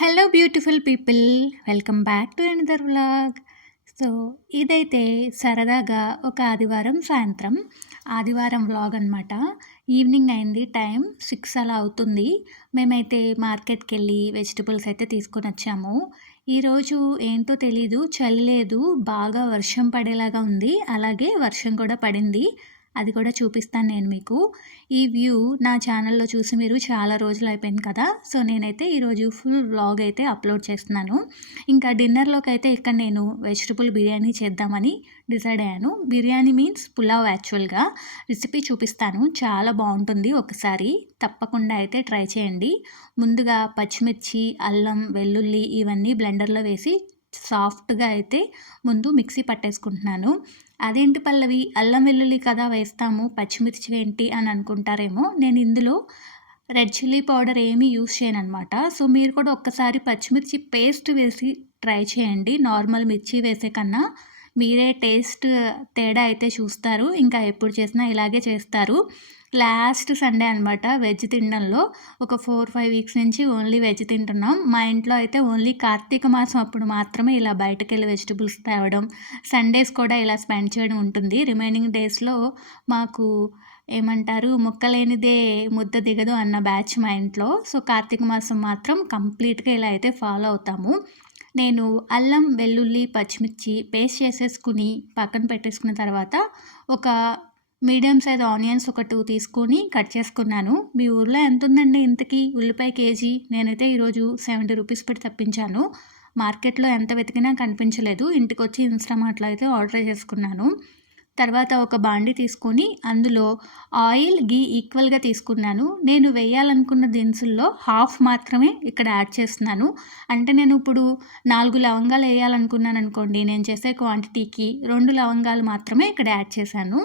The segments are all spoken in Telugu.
Hello beautiful people welcome back to another vlog so ఇదైతే సరదాగా ఒక ఆదివారం సాయంత్రం ఆదివారం వ్లాగ్ అనమాట ఈవినింగ్ అయింది టైం సిక్స్ అలా అవుతుంది. మేమైతే మార్కెట్కి వెళ్ళి వెజిటబుల్స్ అయితే తీసుకొని వచ్చాము. ఈరోజు ఏంటో తెలీదు చలి లేదు బాగా వర్షం పడేలాగా ఉంది. అలాగే వర్షం కూడా పడింది. అది కూడా చూపిస్తాను నేను మీకు. ఈ వ్యూ నా ఛానల్లో చూసి మీరు చాలా రోజులు అయిపోయింది కదా సో నేనైతే ఈరోజు ఫుల్ వ్లాగ్ అయితే అప్లోడ్ చేస్తున్నాను. ఇంకా డిన్నర్లోకి అయితే ఇక్కడ నేను వెజిటబుల్ బిర్యానీ చేద్దామని డిసైడ్ అయ్యాను. బిర్యానీ మీన్స్ పులావ్ యాక్చువల్గా రెసిపీ చూపిస్తాను. చాలా బాగుంటుంది ఒకసారి. తప్పకుండా అయితే ట్రై చేయండి. ముందుగా పచ్చిమిర్చి అల్లం వెల్లుల్లి ఇవన్నీ బ్లెండర్లో వేసి సాఫ్ట్గా అయితే ముందు మిక్సీ పట్టేసుకుంటున్నాను. అదేంటి పల్లవి? అల్లం వెల్లుల్లి కదా వేస్తాము. పచ్చిమిర్చి ఏంటి అని అనుకుంటారేమో. నేను ఇందులో రెడ్ చిల్లీ పౌడర్ ఏమీ యూస్ చేయను అనమాట సో మీరు కూడా ఒక్కసారి పచ్చిమిర్చి పేస్ట్ వేసి ట్రై చేయండి. నార్మల్ మిర్చి వేసే కన్నా మీరే టేస్ట్ తేడా అయితే చూస్తారు. ఇంకా ఎప్పుడు చేసినా ఇలాగే చేస్తారు. లాస్ట్ సండే అనమాట వెజ్ తినడంలో. ఒక ఫోర్ ఫైవ్ వీక్స్ నుంచి ఓన్లీ వెజ్ తింటున్నాం. మా ఇంట్లో అయితే ఓన్లీ కార్తీక మాసం అప్పుడు మాత్రమే ఇలా బయటకు వెళ్ళి వెజిటబుల్స్ తేవడం సండేస్ కూడా ఇలా స్పెండ్ చేయడం ఉంటుంది. రిమైనింగ్ డేస్లో మాకు ఏమంటారు? ముక్కలేనిదే ముద్ద దిగదు అన్న బ్యాచ్ మా ఇంట్లో. సో కార్తీక మాసం మాత్రం కంప్లీట్గా ఇలా అయితే ఫాలో అవుతాము. నేను అల్లం వెల్లుల్లి పచ్చిమిర్చి పేస్ట్ చేసేసుకుని పక్కన పెట్టేసుకున్న తర్వాత ఒక మీడియం సైజ్ ఆనియన్స్ ఒక టూ తీసుకొని కట్ చేసుకున్నాను. మీ ఊర్లో ఎంత ఉందండి ఇంతకీ? ఉల్లిపాయ కేజీ? నేనైతే ఈరోజు సెవెంటీ రూపీస్ పెట్టి తప్పించాను. మార్కెట్లో ఎంత వెతికినా కనిపించలేదు. ఇంటికి వచ్చి ఇన్స్టామార్ట్లో అయితే ఆర్డర్ చేసుకున్నాను. తర్వాత ఒక బాండి తీసుకొని అందులో ఆయిల్ గీ ఈక్వల్గా తీసుకున్నాను. నేను వేయాలనుకున్న దినుసుల్లో హాఫ్ మాత్రమే ఇక్కడ యాడ్ చేస్తున్నాను. అంటే నేను ఇప్పుడు నాలుగు లవంగాలు వేయాలనుకున్నాను అనుకోండి నేను చేసే క్వాంటిటీకి రెండు లవంగాలు మాత్రమే ఇక్కడ యాడ్ చేశాను.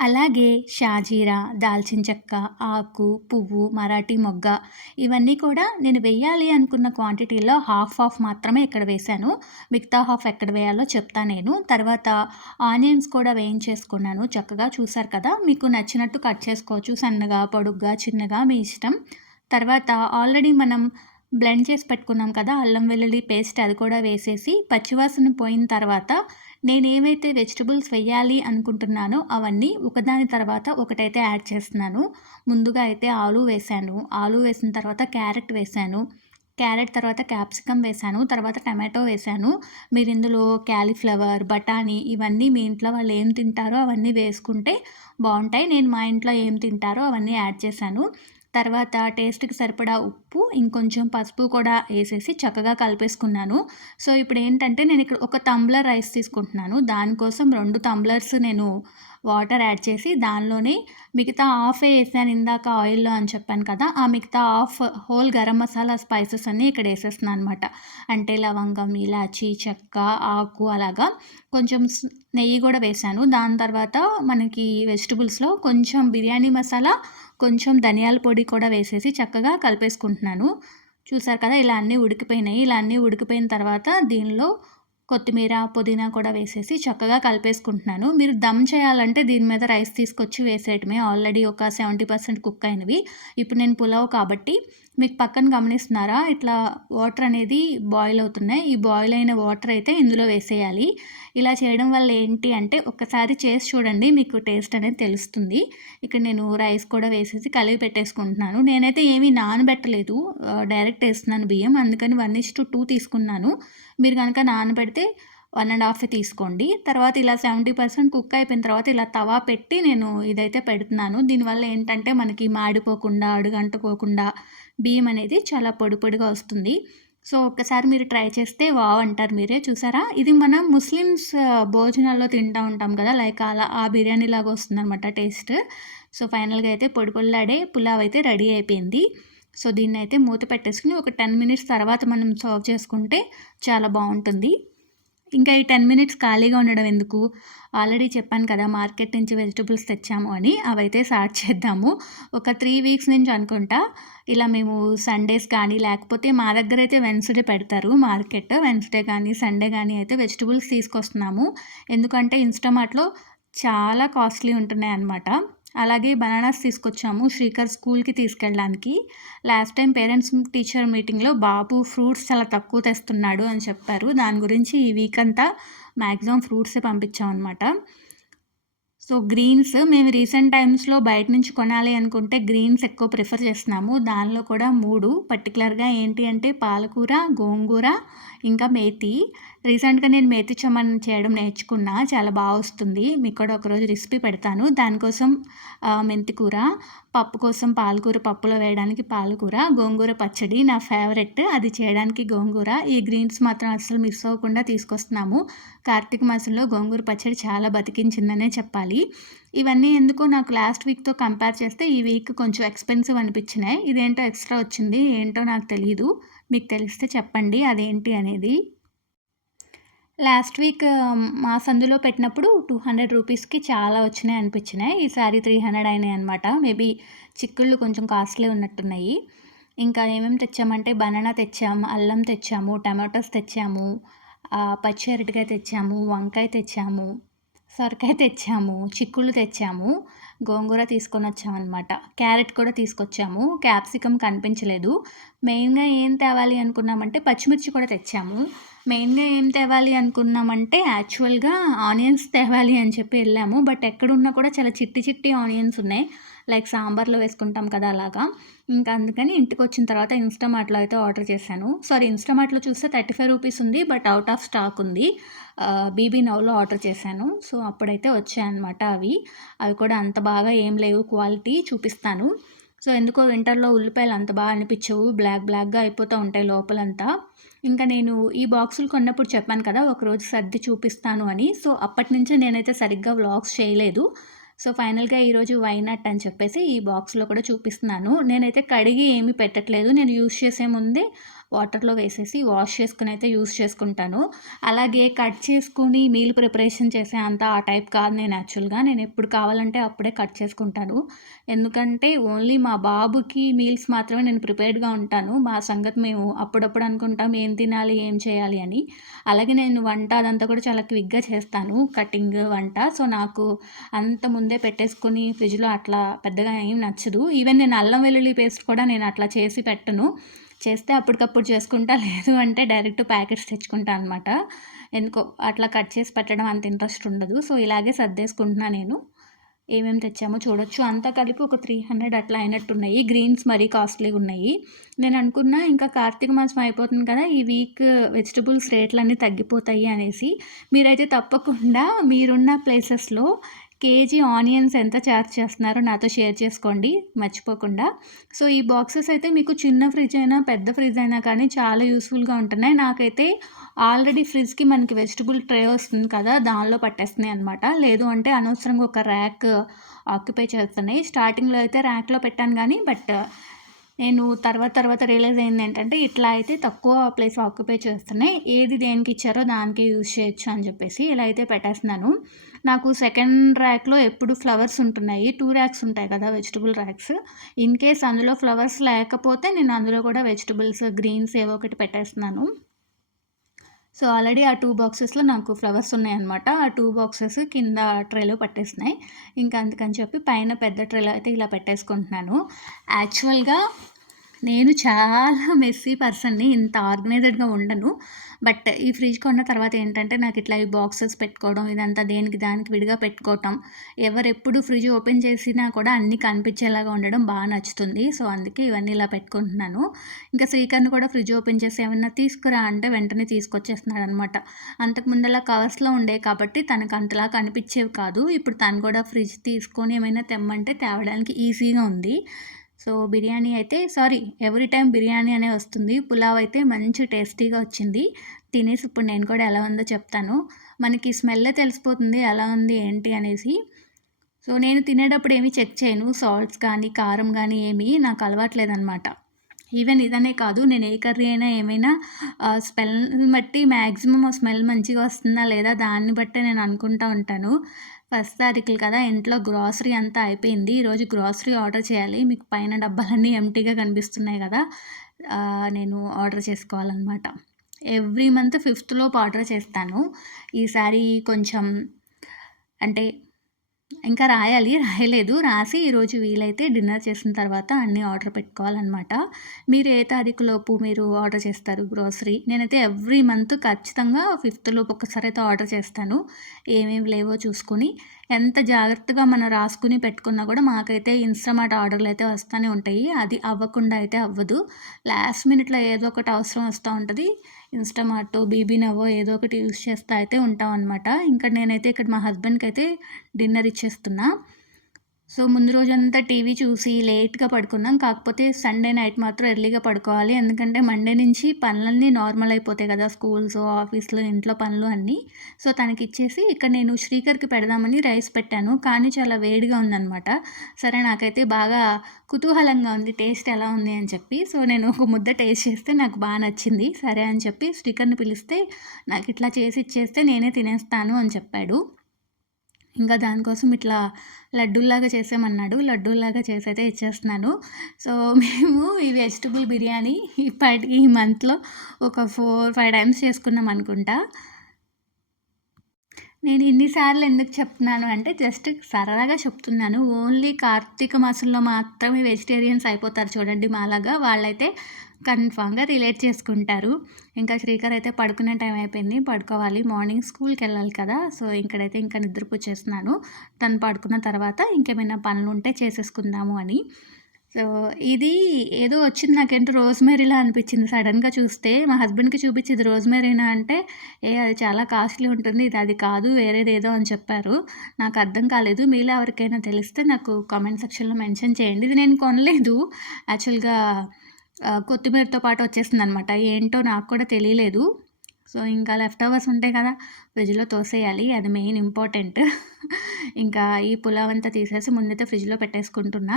అలాగే షాజీరా దాల్చిన చెక్క ఆకు పువ్వు మరాఠీ మొగ్గ ఇవన్నీ కూడా నేను వెయ్యాలి అనుకున్న క్వాంటిటీలో హాఫ్ హాఫ్ మాత్రమే ఇక్కడ వేశాను. మిగతా హాఫ్ ఎక్కడ వేయాలో చెప్తా నేను. తర్వాత ఆనియన్స్ కూడా వేయించేసుకున్నాను. చక్కగా చూసారు కదా? మీకు నచ్చినట్టు కట్ చేసుకోవచ్చు. సన్నగా పొడుగ్గా చిన్నగా మీ ఇష్టం. తర్వాత ఆల్రెడీ మనం బ్లెండ్ చేసి పెట్టుకున్నాం కదా అల్లం వెల్లుల్లి పేస్ట్ అది కూడా వేసేసి పచ్చివాసన పోయిన తర్వాత నేను ఏవైతే వెజిటబుల్స్ వేయాలి అనుకుంటున్నానో అవన్నీ ఒకదాని తర్వాత ఒకటైతే యాడ్ చేస్తున్నాను. ముందుగా అయితే ఆలు వేశాను ఆలు వేసిన తర్వాత క్యారెట్ వేశాను క్యారెట్ తర్వాత క్యాప్సికమ్ వేశాను తర్వాత టమాటో వేశాను మీరు ఇందులో క్యాలీఫ్లవర్ బఠానీ ఇవన్నీ మీ ఇంట్లో వాళ్ళు ఏం తింటారో అవన్నీ వేసుకుంటే బాగుంటాయి. నేను మా ఇంట్లో ఏం తింటారో అవన్నీ యాడ్ చేశాను. తర్వాత టేస్ట్కి సరిపడా ఉప్పు ఇంకొంచెం పసుపు కూడా వేసేసి చక్కగా కలిపేసుకున్నాను. సో ఇప్పుడు ఏంటంటే నేను ఇక్కడ ఒక టంబ్లర్ రైస్ తీసుకుంటున్నాను. దానికోసం రెండు టంబ్లర్స్ నేను వాటర్ యాడ్ చేసి దానిలోనే మిగతా హాఫ్ వేసాను ఇందాక ఆయిల్లో అని చెప్పాను కదా ఆ మిగతా half whole garam masala spices అన్నీ ఇక్కడ వేసేస్తున్నాను అనమాట అంటే లవంగం ఇలాచి చెక్క ఆకు అలాగా కొంచెం నెయ్యి కూడా వేసాను. దాని తర్వాత మనకి వెజిటబుల్స్లో కొంచెం బిర్యానీ మసాలా కొంచెం ధనియాల పొడి కూడా వేసేసి చక్కగా కలిపేసుకుంటున్నాను. చూసారు కదా ఇలా అన్నీ ఉడికిపోయినాయి. ఇలా అన్నీ ఉడికిపోయిన తర్వాత దీనిలో కొత్తిమీర పుదీనా కూడా వేసేసి చక్కగా కలిపేసుకుంటున్నాను. మీరు దమ్ చేయాలంటే దీని మీద రైస్ తీసుకొచ్చి వేసేయటమే. ఆల్రెడీ ఒక సెవెంటీ పర్సెంట్ కుక్ అయినవి. ఇప్పుడు నేను పులావ్ కాబట్టి మీకు పక్కన గమనిస్తున్నారా? ఇట్లా వాటర్ అనేది బాయిల్ అవుతున్నాయి. ఈ బాయిల్ అయిన వాటర్ అయితే ఇందులో వేసేయాలి. ఇలా చేయడం వల్ల ఏంటి అంటే ఒక్కసారి చేసి చూడండి మీకు టేస్ట్ అనేది తెలుస్తుంది. ఇక్కడ నేను రైస్ కూడా వేసేసి కలిపి పెట్టేసుకుంటున్నాను. నేనైతే ఏమీ నానబెట్టలేదు. డైరెక్ట్ వేస్తున్నాను బియ్యం. అందుకని వన్ ఇస్ టు టూ తీసుకున్నాను. మీరు కనుక నానబెడితే వన్ అండ్ హాఫ్ తీసుకోండి. తర్వాత ఇలా సెవెంటీ పర్సెంట్ కుక్ అయిపోయిన తర్వాత ఇలా తవా పెట్టి నేను ఇదైతే పెడుతున్నాను. దీనివల్ల ఏంటంటే మనకి మాడిపోకుండా అడుగంటుకోకుండా బియ్యం అనేది చాలా పొడి పొడిగా వస్తుంది. సో ఒక్కసారి మీరు ట్రై చేస్తే వావ్ అంటారు మీరే చూసారా? ఇది మనం ముస్లిమ్స్ భోజనాల్లో తింటూ ఉంటాం కదా లైక్ అలా ఆ బిర్యానీ లాగా వస్తుంది అనమాట టేస్ట్. సో ఫైనల్గా అయితే పొడి పొల్లాడే పులావ్ అయితే రెడీ అయిపోయింది. సో దీన్ని అయితే మూత పెట్టేసుకుని ఒక టెన్ మినిట్స్ తర్వాత మనం సర్వ్ చేసుకుంటే చాలా బాగుంటుంది. ఇంకా ఈ టెన్ మినిట్స్ ఖాళీగా ఉండడం ఎందుకు? ఆల్రెడీ చెప్పాను కదా మార్కెట్ నుంచి వెజిటబుల్స్ తెచ్చాము అని అవైతే స్టార్ట్ చేద్దాము. ఒక త్రీ వీక్స్ నుంచి అనుకుంటా ఇలా మేము సండేస్ కానీ లేకపోతే మా దగ్గర అయితే వెన్స్డే పెడతారు మార్కెట్. వెన్స్డే కానీ సండే కానీ అయితే వెజిటబుల్స్ తీసుకొస్తున్నాము. ఎందుకంటే ఇన్స్టామార్ట్లో చాలా కాస్ట్లీ ఉంటున్నాయి అన్నమాట. అలాగే బనానాస్ తీసుకొచ్చాము శ్రీకర్ స్కూల్కి తీసుకెళ్ళడానికి. లాస్ట్ టైం పేరెంట్స్ టీచర్ మీటింగ్లో బాబు ఫ్రూట్స్ చాలా తక్కువ తెస్తున్నాడు అని చెప్పారు. దాని గురించి ఈ వీక్ అంతా మ్యాక్సిమం ఫ్రూట్సే పంపించామన్నమాట సో గ్రీన్స్ మేము రీసెంట్ టైమ్స్లో బయట నుంచి కొనాలి అనుకుంటే గ్రీన్స్ ఎక్కువ ప్రిఫర్ చేస్తున్నాము. దానిలో కూడా మూడు. పర్టికులర్గా ఏంటి అంటే పాలకూర గోంగూర ఇంకా మేతి. రీసెంట్గా నేను మేతి చమన్ చేయడం నేర్చుకున్నా చాలా బాగా వస్తుంది. మీకు కూడా ఒకరోజు రెసిపీ పెడతాను. దానికోసం మెంతి కూర పప్పు కోసం పాలకూర పప్పులో వేయడానికి పాలకూర గోంగూర పచ్చడి నా ఫేవరెట్. అది చేయడానికి గోంగూర. ఈ గ్రీన్స్ మాత్రం అస్సలు మిస్ అవ్వకుండా తీసుకొస్తున్నాము. కార్తీక మాసంలో గోంగూర పచ్చడి చాలా బతికించిందనే చెప్పాలి. ఇవన్నీ ఎందుకో నాకు లాస్ట్ వీక్తో కంపేర్ చేస్తే ఈ వీక్ కొంచెం ఎక్స్పెన్సివ్ అనిపించినాయి. ఇదేంటో ఎక్స్ట్రా వచ్చింది ఏంటో నాకు తెలియదు మీకు తెలిస్తే చెప్పండి అదేంటి అనేది. లాస్ట్ వీక్ మా సందులో పెట్టినప్పుడు టూ హండ్రెడ్ రూపీస్కి చాలా వచ్చినాయి అనిపించినాయి. ఈసారి త్రీ హండ్రెడ్ అయినాయి అనమాట మేబీ చిక్కుళ్ళు కొంచెం కాస్ట్లీ ఉన్నట్టున్నాయి. ఇంకా ఏమేమి తెచ్చామంటే బనానా తెచ్చాము అల్లం తెచ్చాము టమాటోస్ తెచ్చాము పచ్చి అరటికాయ తెచ్చాము వంకాయ తెచ్చాము సొరకాయ తెచ్చాము చిక్కుళ్ళు తెచ్చాము గోంగూర తీసుకొని వచ్చామన్నమాట క్యారెట్ కూడా తీసుకొచ్చాము క్యాప్సికమ్ కనిపించలేదు. మెయిన్గా ఏం తేవాలి అనుకున్నామంటే పచ్చిమిర్చి కూడా తెచ్చాము. మెయిన్గా ఏం తేవాలి అనుకున్నామంటే యాక్చువల్గా ఆనియన్స్ తేవాలి అని చెప్పి వెళ్ళాము. బట్ ఎక్కడున్నా కూడా చాలా చిట్టి చిట్టి ఆనియన్స్ ఉన్నాయి. లైక్ సాంబార్లో వేసుకుంటాం కదా అలాగా. ఇంకా అందుకని ఇంటికి వచ్చిన తర్వాత ఇన్స్టామార్ట్లో అయితే ఆర్డర్ చేశాను. సారీ ఇన్స్టామార్ట్లో చూస్తే థర్టీ ఫైవ్ రూపీస్ ఉంది బట్ అవుట్ ఆఫ్ స్టాక్ ఉంది. బీబీ నవ్లో ఆర్డర్ చేశాను. సో అప్పుడైతే వచ్చాయన్నమాట అవి. అవి కూడా అంత బాగా ఏం లేవు క్వాలిటీ చూపిస్తాను. సో ఎందుకో వింటర్లో ఉల్లిపాయలు అంత బాగా అనిపించవు బ్లాక్ బ్లాక్గా అయిపోతూ ఉంటాయి లోపలంతా. ఇంకా నేను ఈ బాక్సులు కొన్నప్పుడు చెప్పాను కదా ఒకరోజు సర్ది చూపిస్తాను అని. సో అప్పటి నుంచి నేనైతే సరిగ్గా వ్లాగ్స్ చేయలేదు. సో ఫైనల్గా ఈరోజు వైనట్ అని చెప్పేసి ఈ బాక్స్లో కూడా చూపిస్తున్నాను. నేనైతే కడిగి ఏమీ పెట్టట్లేదు. నేను యూస్ చేసే ముందే వాటర్లో వేసేసి వాష్ చేసుకుని అయితే యూస్ చేసుకుంటాను. అలాగే కట్ చేసుకుని మీల్ ప్రిపరేషన్ చేసే అంత ఆ టైప్ కాదు నేను యాక్చువల్గా. నేను ఎప్పుడు కావాలంటే అప్పుడే కట్ చేసుకుంటాను. ఎందుకంటే ఓన్లీ మా బాబుకి మీల్స్ మాత్రమే నేను ప్రిపేర్డ్గా ఉంటాను. మా సంగతి మేము అప్పుడప్పుడు అనుకుంటాం ఏం తినాలి ఏం చేయాలి అని. అలాగే నేను వంట అదంతా కూడా చాలా క్విక్గా చేస్తాను కటింగ్ వంట. సో నాకు అంత ముందే పెట్టేసుకొని ఫ్రిడ్జ్లో అట్లా పెద్దగా ఏం నచ్చదు. ఈవెన్ నేను అల్లం వెల్లుల్లి పేస్ట్ కూడా నేను అట్లా చేసి పెట్టను. చేస్తే అప్పటికప్పుడు చేసుకుంటా లేదు అంటే డైరెక్ట్ ప్యాకెట్స్ తెచ్చుకుంటా అనమాట ఎందుకో అట్లా కట్ చేసి పెట్టడం అంత ఇంట్రెస్ట్ ఉండదు. సో ఇలాగే సర్దేసుకుంటున్నా నేను. ఏమేమి తెచ్చామో చూడొచ్చు. అంతా కలిపి ఒక త్రీ హండ్రెడ్ అట్లా అయినట్టున్నాయి. గ్రీన్స్ మరీ కాస్ట్లీగా ఉన్నాయి. నేను అనుకున్నా ఇంకా కార్తీక మాసం అయిపోతుంది కదా ఈ వీక్ వెజిటబుల్స్ రేట్లు అన్నీ తగ్గిపోతాయి అనేసి. మీరైతే తప్పకుండా మీరున్న ప్లేసెస్లో కేజీ ఆనియన్స్ ఎంత ఛార్జ్ చేస్తున్నారో నాతో షేర్ చేసుకోండి మర్చిపోకుండా. సో ఈ బాక్సెస్ అయితే మీకు చిన్న ఫ్రిడ్జ్ అయినా పెద్ద ఫ్రిడ్జ్ అయినా కానీ చాలా యూస్ఫుల్గా ఉంటున్నాయి. నాకైతే ఆల్రెడీ ఫ్రిడ్జ్కి మనకి వెజిటబుల్ ట్రే వస్తుంది కదా దానిలో పట్టేస్తున్నాయి అనమాట లేదు అంటే అనవసరంగా ఒక ర్యాక్ ఆక్యుపై చేస్తున్నాయి. స్టార్టింగ్లో అయితే ర్యాక్లో పెట్టాను కానీ బట్ నేను తర్వాత తర్వాత రియలైజ్ అయింది ఏంటంటే ఇట్లా అయితే తక్కువ ప్లేస్ ఆక్యుపై చేస్తున్నాయి. ఏది దేనికి ఇచ్చారో దానికే యూజ్ చేయొచ్చు అని చెప్పేసి ఇలా అయితే పెట్టేస్తున్నాను. నాకు సెకండ్ ర్యాక్లో ఎప్పుడు ఫ్లవర్స్ ఉంటున్నాయి. టూ ర్యాక్స్ ఉంటాయి కదా వెజిటబుల్ ర్యాక్స్ ఇన్ కేస్ అందులో ఫ్లవర్స్ లేకపోతే నేను అందులో కూడా వెజిటబుల్స్ గ్రీన్స్ ఏవో ఒకటి పెట్టేస్తున్నాను. సో ఆల్రెడీ ఆ టూ బాక్సెస్లో నాకు ఫ్లవర్స్ ఉన్నాయన్నమాట. ఆ టూ బాక్సెస్ కింద ట్రేలో పట్టేసినాయి. ఇంకా అందుకని చెప్పి పైన పెద్ద ట్రేలో అయితే ఇలా పెట్టేసుకుంటున్నాను. యాక్చువల్గా నేను చాలా మెస్సీ పర్సన్ని ఇంత ఆర్గనైజ్డ్గా ఉండను. బట్ ఈ ఫ్రిడ్జ్ కొన్న తర్వాత ఏంటంటే నాకు ఇట్లా ఈ బాక్సెస్ పెట్టుకోవడం ఇదంతా దేనికి దానికి విడిగా పెట్టుకోవటం ఎవరెప్పుడు ఫ్రిడ్జ్ ఓపెన్ చేసినా కూడా అన్నీ కనిపించేలాగా ఉండడం బాగా నచ్చుతుంది. సో అందుకే ఇవన్నీ ఇలా పెట్టుకుంటున్నాను. ఇంకా శ్రీకర్ని కూడా ఫ్రిడ్జ్ ఓపెన్ చేసి ఏమన్నా తీసుకురా అంటే వెంటనే తీసుకొచ్చేస్తున్నాడు అనమాట అంతకు ముందలా కవర్స్లో ఉండే కాబట్టి తనకు అంతలా కనిపించేవి కాదు. ఇప్పుడు తను కూడా ఫ్రిడ్జ్ తీసుకొని ఏమైనా తెమ్మంటే తేవడానికి ఈజీగా ఉంది. సో బిర్యానీ అయితే సారీ ఎవ్రీ టైం బిర్యానీ అనే వస్తుంది. పులావ్ అయితే మంచి టేస్టీగా వచ్చింది. తినేసి ఇప్పుడు నేను కూడా ఎలా ఉందో చెప్తాను. మనకి స్మెల్లే తెలిసిపోతుంది ఎలా ఉంది ఏంటి అనేసి. సో నేను తినేటప్పుడు ఏమీ చెక్ చేయను. సాల్ట్స్ కానీ కారం కానీ ఏమీ నాకు అలవాట్లేదనమాట ఈవెన్ ఇదనే కాదు నేను ఏ కర్రీ అయినా ఏమైనా స్మెల్ బట్టి మ్యాక్సిమం ఆ స్మెల్ మంచిగా వస్తుందా లేదా దాన్ని బట్టే నేను అనుకుంటూ ఉంటాను. ఫస్ట్ తారీఖులు కదా ఇంట్లో గ్రాసరీ అంతా అయిపోయింది. ఈరోజు గ్రాసరీ ఆర్డర్ చేయాలి. మీకు పైన డబ్బాలన్నీ ఎంటీగా కనిపిస్తున్నాయి కదా నేను ఆర్డర్ చేసుకోవాలన్నమాట. ఎవ్రీ మంత్ ఫిఫ్త్లోపు ఆర్డర్ చేస్తాను. ఈసారి కొంచెం అంటే ఇంకా రాయాలి రాయలేదు. రాసి ఈరోజు వీలైతే డిన్నర్ చేసిన తర్వాత అన్నీ ఆర్డర్ పెట్టుకోవాలన్నమాట. మీరు ఏ తారీఖులోపు మీరు ఆర్డర్ చేస్తారు గ్రోసరీ? నేనైతే ఎవ్రీ మంత్ ఖచ్చితంగా ఫిఫ్త్ లోపు ఒక్కసారి అయితే ఆర్డర్ చేస్తాను. ఏమేమి లేవో చూసుకొని ఎంత జాగ్రత్తగా మనం రాసుకుని పెట్టుకున్నా కూడా మాకైతే ఇన్స్టామార్ట్ ఆర్డర్లు అయితే వస్తూనే ఉంటాయి. అది అవ్వకుండా అయితే అవ్వదు. లాస్ట్ మినిట్లో ఏదో ఒకటి అవసరం వస్తూ ఉంటుంది. ఇన్స్టామార్ట్ బీబీ నవో ఏదో ఒకటి యూస్ చేస్తూ అయితే ఉంటాం అనమాట ఇంకా నేనైతే ఇక్కడ మా హస్బెండ్కి అయితే డిన్నర్ ఇచ్చేస్తున్నా. సో ముందు రోజంతా టీవీ చూసి లేట్గా పడుకున్నాం. కాకపోతే సండే నైట్ మాత్రం ఎర్లీగా పడుకోవాలి. ఎందుకంటే మండే నుంచి పనులన్నీ నార్మల్ అయిపోతాయి కదా స్కూల్స్ ఆఫీస్లో ఇంట్లో పనులు అన్నీ. సో తనకి ఇచ్చేసి ఇక్కడ నేను శ్రీకర్కి పెడదామని రైస్ పెట్టాను. కానీ చాలా వేడిగా ఉందన్నమాట. సరే నాకైతే బాగా కుతూహలంగా ఉంది. టేస్ట్ ఎలా ఉంది అని చెప్పి. సో నేను ఒక ముద్ద టేస్ట్ చేస్తే నాకు బాగా నచ్చింది. సరే అని చెప్పి శ్రీకర్ని పిలిస్తే నాకు ఇట్లా చేసి ఇచ్చేస్తే నేనే తినేస్తాను అని చెప్పాడు. ఇంకా దానికోసం ఇట్లా లడ్డూల్లాగా చేసామన్నాడు. లడ్డూల్లాగా చేసైతే ఇచ్చేస్తున్నాను. సో మేము ఈ వెజిటబుల్ బిర్యానీ ఇప్పటికి ఈ మంత్లో ఒక ఫోర్ ఫైవ్ టైమ్స్ చేసుకున్నాం అనుకుంటా నేను ఇన్నిసార్లు ఎందుకు చెప్తున్నాను అంటే జస్ట్ సరదాగా చెప్తున్నాను. ఓన్లీ కార్తీక మాసంలో మాత్రమే వెజిటేరియన్స్ అయిపోతారు చూడండి మాలాగా. వాళ్ళైతే కన్ఫామ్గా రిలేట్ చేసుకుంటారు. ఇంకా శ్రీకర్ అయితే పడుకునే టైం అయిపోయింది. పడుకోవాలి. మార్నింగ్ స్కూల్కి వెళ్ళాలి కదా. సో ఇక్కడైతే ఇంకా నిద్రపుచ్చేస్తున్నాను. తను పడుకున్న తర్వాత ఇంకేమైనా పనులు ఉంటే చేసేసుకుందాము అని. సో ఇది ఏదో వచ్చింది నాకేంటో రోజ్మేరీలా అనిపించింది. సడన్గా చూస్తే మా హస్బెండ్కి చూపించింది రోజ్మేరీనా అంటే ఏ అది చాలా కాస్ట్లీ ఉంటుంది. ఇది అది కాదు వేరేది ఏదో అని చెప్పారు. నాకు అర్థం కాలేదు. మీలో ఎవరికైనా తెలిస్తే నాకు కామెంట్ సెక్షన్లో మెన్షన్ చేయండి. ఇది నేను కొనలేదు. యాక్చువల్గా కొత్తిమీరతో పాటు వచ్చేసింది అనమాట ఏంటో నాకు కూడా తెలియలేదు. సో ఇంకా లెఫ్ట్ అవర్స్ ఉంటాయి కదా ఫ్రిడ్జ్లో తోసేయాలి. అది మెయిన్ ఇంపార్టెంట్. ఇంకా ఈ పులావ్ అంతా తీసేసి ముందైతే ఫ్రిడ్జ్లో పెట్టేసుకుంటున్నా.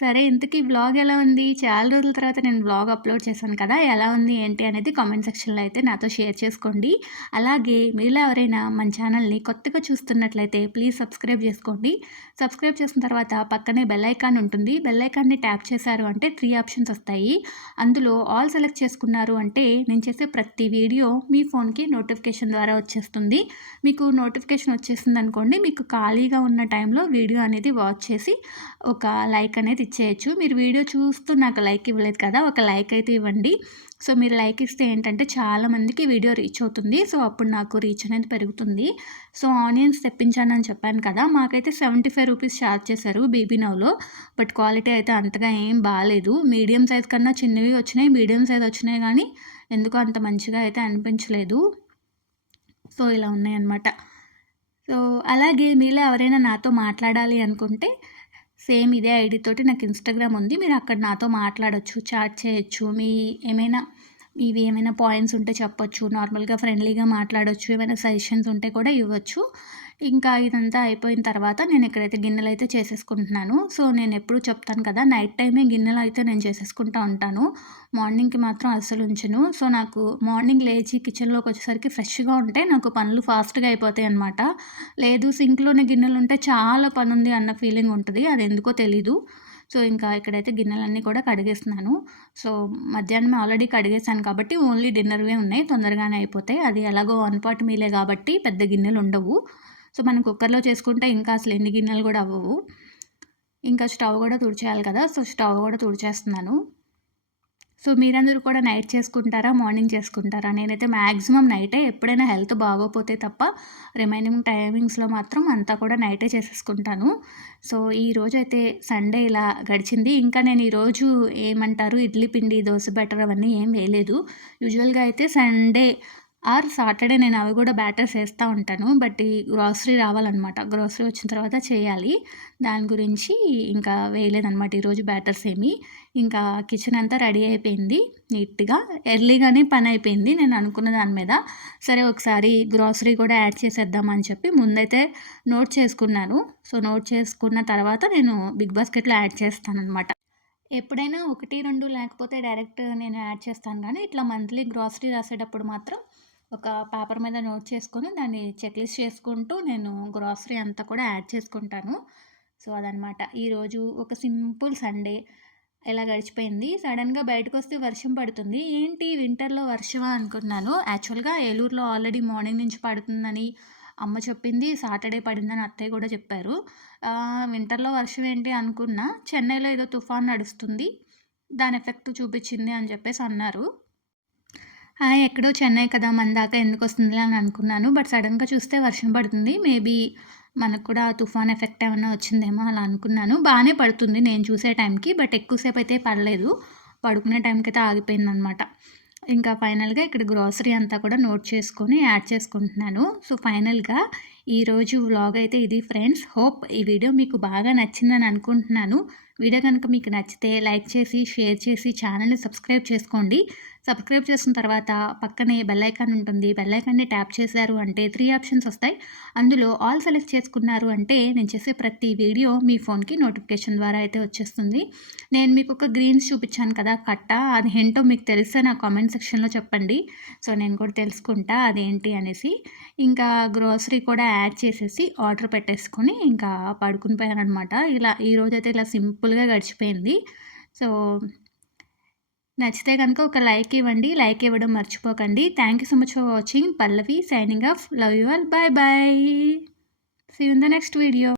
సరే ఇంతకీ బ్లాగ్ ఎలా ఉంది? చాలా రోజుల తర్వాత నేను బ్లాగ్ అప్లోడ్ చేశాను కదా ఎలా ఉంది ఏంటి అనేది కామెంట్ సెక్షన్లో అయితే నాతో షేర్ చేసుకోండి. అలాగే మీలో ఎవరైనా మన ఛానల్ని కొత్తగా చూస్తున్నట్లయితే ప్లీజ్ సబ్స్క్రైబ్ చేసుకోండి. సబ్స్క్రైబ్ చేసిన తర్వాత పక్కనే బెల్ ఐకాన్ ఉంటుంది. బెల్ ఐకాన్ని ట్యాప్ చేశారు అంటే త్రీ ఆప్షన్స్ వస్తాయి. అందులో ఆల్ సెలెక్ట్ చేసుకున్నారు అంటే నేను చేసే ప్రతి వీడియో మీ ఫోన్కి నోటిఫికేషన్ ద్వారా వచ్చేస్తుంది. మీకు నోటిఫికేషన్ వచ్చేసింది అనుకోండి మీకు ఖాళీగా ఉన్న టైంలో వీడియో అనేది వాచ్ చేసి ఒక లైక్ అనేది ఇచ్చేయచ్చు. మీరు వీడియో చూస్తూ నాకు లైక్ ఇవ్వలేదు కదా ఒక లైక్ అయితే ఇవ్వండి. సో మీరు లైక్ ఇస్తే ఏంటంటే చాలామందికి వీడియో రీచ్ అవుతుంది. సో అప్పుడు నాకు రీచ్ అనేది పెరుగుతుంది. సో ఆనియన్స్ తెప్పించానని చెప్పాను కదా మాకైతే సెవెంటీ ఫైవ్ రూపీస్ ఛార్జ్ చేశారు బీబీ నవ్లో బట్ క్వాలిటీ అయితే అంతగా ఏం బాగాలేదు. మీడియం సైజ్ కన్నా చిన్నవి వచ్చినాయి మీడియం సైజ్ వచ్చినాయి కానీ ఎందుకో అంత మంచిగా అయితే అనిపించలేదు. సో ఇలా ఉన్నాయన్నమాట. సో అలాగే మీలో ఎవరైనా నాతో మాట్లాడాలి అనుకుంటే సేమ్ ఇదే ఐడి తోటి నాకు ఇన్స్టాగ్రామ్ ఉంది. మీరు అక్కడ నాతో మాట్లాడచ్చు చాట్ చేయొచ్చు. మీ ఏమైనా ఇవి ఏమైనా పాయింట్స్ ఉంటే చెప్పొచ్చు. నార్మల్గా ఫ్రెండ్లీగా మాట్లాడవచ్చు ఏమైనా సజెషన్స్ ఉంటే కూడా ఇవ్వచ్చు. ఇంకా ఇదంతా అయిపోయిన తర్వాత నేను ఎక్కడైతే గిన్నెలు అయితే చేసేసుకుంటున్నాను. సో నేను ఎప్పుడు చెప్తాను కదా నైట్ టైమే గిన్నెలు అయితే నేను చేసేసుకుంటూ ఉంటాను. మార్నింగ్కి మాత్రం అస్సలు ఉంచను. సో నాకు మార్నింగ్ లేచి కిచెన్లోకి వచ్చేసరికి ఫ్రెష్గా ఉంటే నాకు పనులు ఫాస్ట్గా అయిపోతాయి అనమాట లేదు సింక్లోనే గిన్నెలు ఉంటే చాలా పని ఉంది అన్న ఫీలింగ్ ఉంటుంది. అది ఎందుకో తెలీదు. సో ఇంకా ఇక్కడైతే గిన్నెలన్నీ కూడా కడిగేస్తున్నాను. సో మధ్యాహ్నం ఆల్రెడీ కడిగేసాను కాబట్టి ఓన్లీ డిన్నర్వే ఉన్నాయి. తొందరగానే అయిపోతాయి. అది ఎలాగో వన్ పాట్ మీలే కాబట్టి పెద్ద గిన్నెలు ఉండవు సో మనం కుక్కర్లో చేసుకుంటే ఇంకా అసలు ఎన్ని గిన్నెలు కూడా అవ్వవు. ఇంకా స్టవ్ కూడా తుడిచేయాలి కదా సో స్టవ్ కూడా తుడిచేస్తున్నాను. సో మీరందరూ కూడా నైట్ చేసుకుంటారా మార్నింగ్ చేసుకుంటారా? నేనైతే మ్యాక్సిమం నైటే ఎప్పుడైనా హెల్త్ బాగోపోతే తప్ప రిమైనింగ్ టైమింగ్స్లో మాత్రం అంతా కూడా నైటే చేసేసుకుంటాను. సో ఈరోజు అయితే సండే ఇలా గడిచింది. ఇంకా నేను ఈరోజు ఏమంటారు ఇడ్లీ పిండి దోశ బెటర్ అవన్నీ ఏం వేయలేదు. యూజువల్గా అయితే సండే ఆర్ సాటర్డే నేను అవి కూడా బ్యాటర్స్ వేస్తూ ఉంటాను. బట్ ఈ గ్రాసరీ రావాలన్నమాట. గ్రాసరీ వచ్చిన తర్వాత చేయాలి. దాని గురించి ఇంకా వేయలేదన్నమాట ఈరోజు బ్యాటర్స్ ఏమి. ఇంకా కిచెన్ అంతా రెడీ అయిపోయింది నీట్గా. ఎర్లీగానే పని అయిపోయింది నేను అనుకున్న దాని మీద. సరే ఒకసారి గ్రాసరీ కూడా యాడ్ చేసేద్దామని చెప్పి ముందైతే నోట్ చేసుకున్నాను. సో నోట్ చేసుకున్న తర్వాత నేను బిగ్ బాస్కెట్లో యాడ్ చేస్తాను అనమాట ఎప్పుడైనా ఒకటి రెండు లేకపోతే డైరెక్ట్ నేను యాడ్ చేస్తాను. కానీ ఇట్లా మంత్లీ గ్రాసరీ రాసేటప్పుడు మాత్రం ఒక పేపర్ మీద నోట్ చేసుకొని దాన్ని చెక్లిస్ట్ చేసుకుంటూ నేను గ్రాసరీ అంతా కూడా యాడ్ చేసుకుంటాను. సో అదనమాట ఈరోజు ఒక సింపుల్ సండే. ఇలా గడిచిపోయింది? సడన్గా బయటకు వస్తే వర్షం పడుతుంది. ఏంటి వింటర్లో వర్షమా అనుకున్నాను. యాక్చువల్గా ఏలూరులో ఆల్రెడీ మార్నింగ్ నుంచి పడుతుందని అమ్మ చెప్పింది. సాటర్డే పడిందని అత్తయ్య కూడా చెప్పారు. వింటర్లో వర్షం ఏంటి అనుకున్నా చెన్నైలో ఏదో తుఫాన్ నడుస్తుంది. దాని ఎఫెక్ట్ చూపించింది అని చెప్పేసి అన్నారు. ఎక్కడో చెన్నై కదా మన దాకా ఎందుకు వస్తుంది అని అనుకున్నాను. బట్ సడన్గా చూస్తే వర్షం పడుతుంది. మేబీ మనకు కూడా తుఫాన్ ఎఫెక్ట్ ఏమైనా వచ్చిందేమో అలా అనుకున్నాను. బాగానే పడుతుంది నేను చూసే టైంకి బట్ ఎక్కువసేపు అయితే పడలేదు. పడుకునే టైంకి అయితే ఆగిపోయిందనమాట. ఇంకా ఫైనల్గా ఇక్కడ గ్రాసరీ అంతా కూడా నోట్ చేసుకొని యాడ్ చేసుకుంటున్నాను. సో ఫైనల్గా ఈరోజు వ్లాగ్ అయితే ఇది ఫ్రెండ్స్. హోప్ ఈ వీడియో మీకు బాగా నచ్చిందని అనుకుంటున్నాను. వీడియో కనుక మీకు నచ్చితే లైక్ చేసి షేర్ చేసి ఛానల్ని సబ్స్క్రైబ్ చేసుకోండి. సబ్స్క్రైబ్ చేసిన తర్వాత పక్కనే బెల్లైకాన్ ఉంటుంది. బెల్లైకాన్ని ట్యాప్ చేశారు అంటే త్రీ ఆప్షన్స్ వస్తాయి. అందులో ఆల్ సెలెక్ట్ చేసుకున్నారు అంటే నేను చేసే ప్రతి వీడియో మీ ఫోన్కి నోటిఫికేషన్ ద్వారా అయితే వచ్చేస్తుంది. నేను మీకు ఒక గ్రీన్స్ చూపించాను కదా కట్ట. అది ఏంటో మీకు తెలిస్తే నా కామెంట్ సెక్షన్లో చెప్పండి. సో నేను కూడా తెలుసుకుంటా అదేంటి అనేసి. ఇంకా గ్రోసరీ కూడా యాడ్ చేసేసి ఆర్డర్ పెట్టేసుకొని ఇంకా పడుకుని పోయాను అనమాట ఇలా ఈరోజైతే ఇలా సింపుల్గా గడిచిపోయింది. సో నచ్చితే కనుక ఒక లైక్ ఇవ్వండి లైక్ ఇవ్వడం మర్చిపోకండి. Thank you so much for watching Pallavi signing off love you all bye bye see in the next video